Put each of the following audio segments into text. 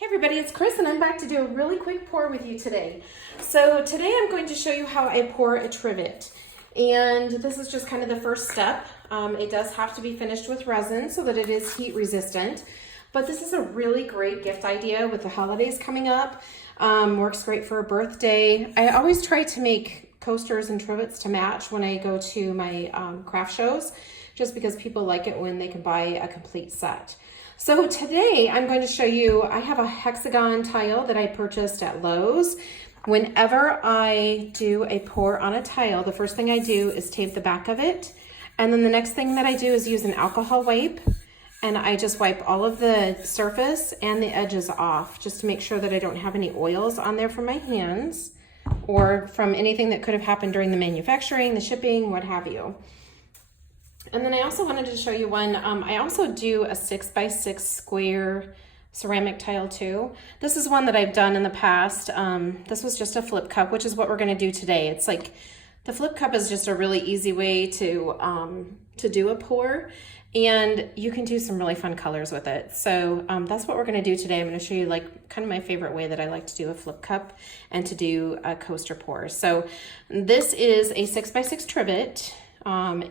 Hey everybody, it's Chris and I'm back to do a really quick pour with you today. So today I'm going to show you how I pour a trivet. And this is just kind of the first step. It does have to be finished with resin so that it is heat resistant. But this is a really great gift idea with the holidays coming up. Works great for a birthday. I always try to make coasters and trivets to match when I go to my craft shows, just because people like it when they can buy a complete set. So today I'm going to show you, I have a hexagon tile that I purchased at Lowe's. Whenever I do a pour on a tile, the first thing I do is tape the back of it. And then the next thing that I do is use an alcohol wipe. And I just wipe all of the surface and the edges off just to make sure that I don't have any oils on there from my hands or from anything that could have happened during the manufacturing, the shipping, what have you. And then I also wanted to show you one. I also do a 6x6 square ceramic tile too. This is one that I've done in the past. This was just a flip cup, which is what we're going to do today. It's like the flip cup is just a really easy way to do a pour, and you can do some really fun colors with it. So that's what we're going to do today. I'm going to show you like kind of my favorite way that I like to do a flip cup and to do a coaster pour. So this is a 6x6 trivet.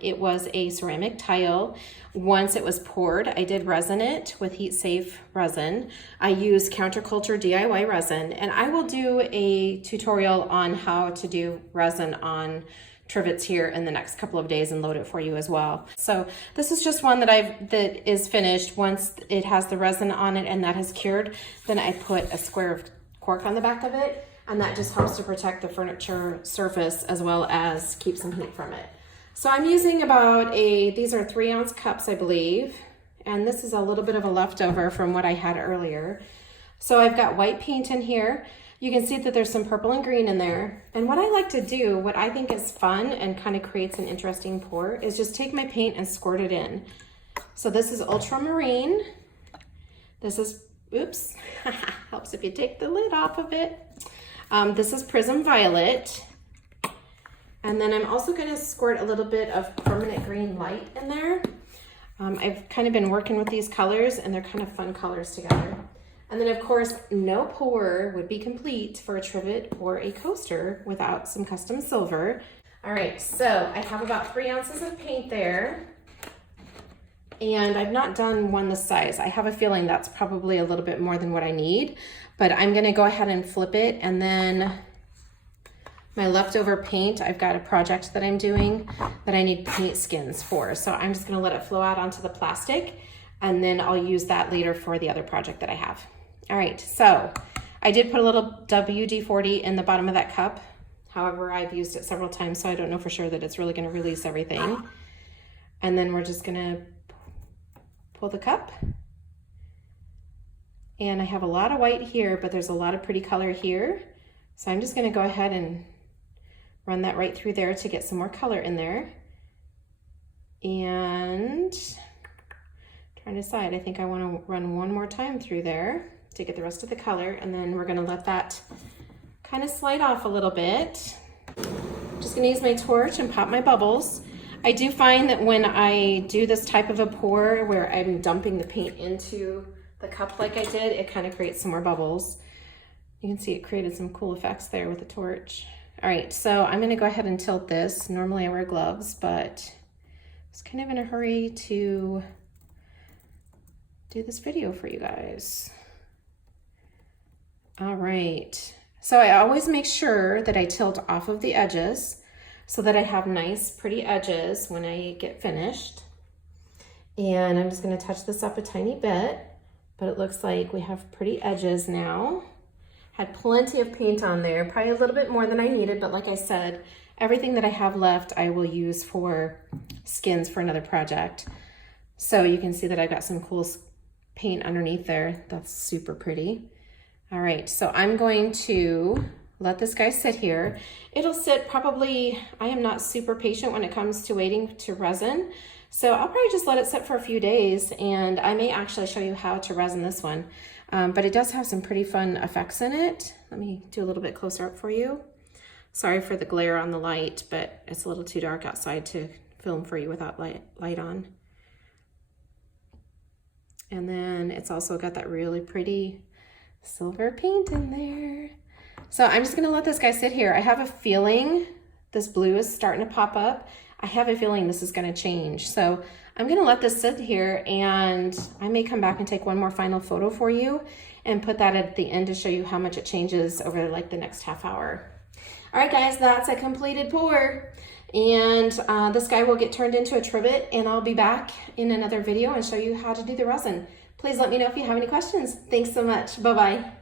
It was a ceramic tile. Once it was poured, I did resin it with heat safe resin. I use counterculture DIY resin, and I will do a tutorial on how to do resin on trivets here in the next couple of days and load it for you as well. So this is just one that is finished. Once it has the resin on it and that has cured, then I put a square of cork on the back of it, and that just helps to protect the furniture surface as well as keep some heat from it. So I'm using about these are 3-ounce cups, I believe, and this is a little bit of a leftover from what I had earlier. So I've got white paint in here. You can see that there's some purple and green in there. And what I like to do, what I think is fun and kind of creates an interesting pour, is just take my paint and squirt it in. So this is ultramarine. This is, oops, helps if you take the lid off of it. This is prism violet. And then I'm also going to squirt a little bit of permanent green light in there. I've kind of been working with these colors, and they're kind of fun colors together. And then of course, no pour would be complete for a trivet or a coaster without some custom silver. All right, so I have about 3 ounces of paint there. And I've not done one this size. I have a feeling that's probably a little bit more than what I need, but I'm going to go ahead and flip it, and then my leftover paint, I've got a project that I'm doing that I need paint skins for. So I'm just gonna let it flow out onto the plastic, and then I'll use that later for the other project that I have. All right, so I did put a little WD-40 in the bottom of that cup. However, I've used it several times, so I don't know for sure that it's really gonna release everything. And then we're just gonna pull the cup. And I have a lot of white here, but there's a lot of pretty color here. So I'm just gonna go ahead and run that right through there to get some more color in there. And trying to decide, I think I want to run one more time through there to get the rest of the color, and then we're going to let that kind of slide off a little bit. Just going to use my torch and pop my bubbles. I do find that when I do this type of a pour where I'm dumping the paint into the cup like I did, it kind of creates some more bubbles. You can see it created some cool effects there with the torch. All right, so I'm gonna go ahead and tilt this. Normally I wear gloves, but I was kind of in a hurry to do this video for you guys. All right, so I always make sure that I tilt off of the edges so that I have nice, pretty edges when I get finished. And I'm just gonna touch this up a tiny bit, but it looks like we have pretty edges now. Had plenty of paint on there, probably a little bit more than I needed, but like I said, everything that I have left I will use for skins for another project. So you can see that I've got some cool paint underneath there. That's super pretty. All right, so I'm going to let this guy sit here. It'll sit probably, I am not super patient when it comes to waiting to resin, so I'll probably just let it sit for a few days, and I may actually show you how to resin this one. But it does have some pretty fun effects in it. Let me do a little bit closer up for you. Sorry for the glare on the light, but it's a little too dark outside to film for you without light on. And then it's also got that really pretty silver paint in there. So I'm just gonna let this guy sit here. I have a feeling this blue is starting to pop up. I have a feeling this is gonna change. So I'm gonna let this sit here, and I may come back and take one more final photo for you and put that at the end to show you how much it changes over like the next half hour. All right guys, that's a completed pour. And this guy will get turned into a trivet, and I'll be back in another video and show you how to do the resin. Please let me know if you have any questions. Thanks so much. Bye-bye.